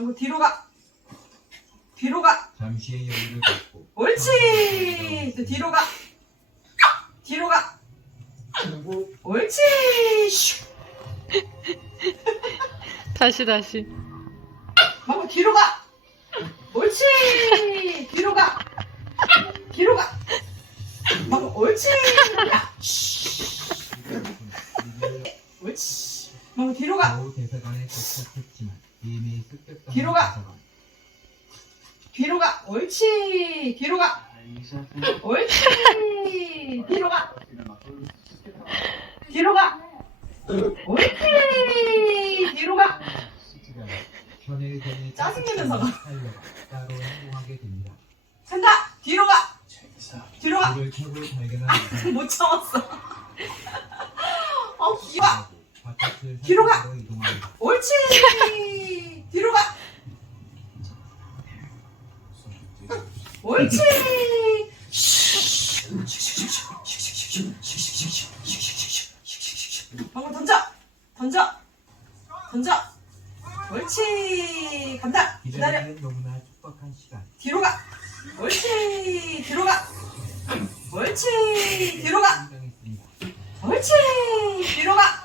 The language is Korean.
방구 뒤로 가. 뒤로 가. 잠시의 여유를 갖고 옳지. 또 뒤로 가. 뒤로 가. 그리고 옳지. 슉. 다시 다시. 방구 뒤로 가. 옳지. 뒤로 가. 뒤로 가. 방구 옳지. 옳지. 방구 뒤로 가. 겨우 대사관에 습격당한 뒤로 가. 뒤로 가. 옳지. 뒤로 가. 옳지. 뒤로 가. 뒤로 가. 옳지. 뒤로 가. 짜증내면서 가. 간다. 뒤로 가. 뒤로 가. 못 참았어. 어, 귀여워. 뒤로 가. 옳지. 옳지. 방금 던져. 던져. 던져. 옳지. 간다. 기다려. 너무나 촉박한 시간. 뒤로 가. 옳지. 뒤로 가. 옳지. 뒤로 가. 옳지. 뒤로 가.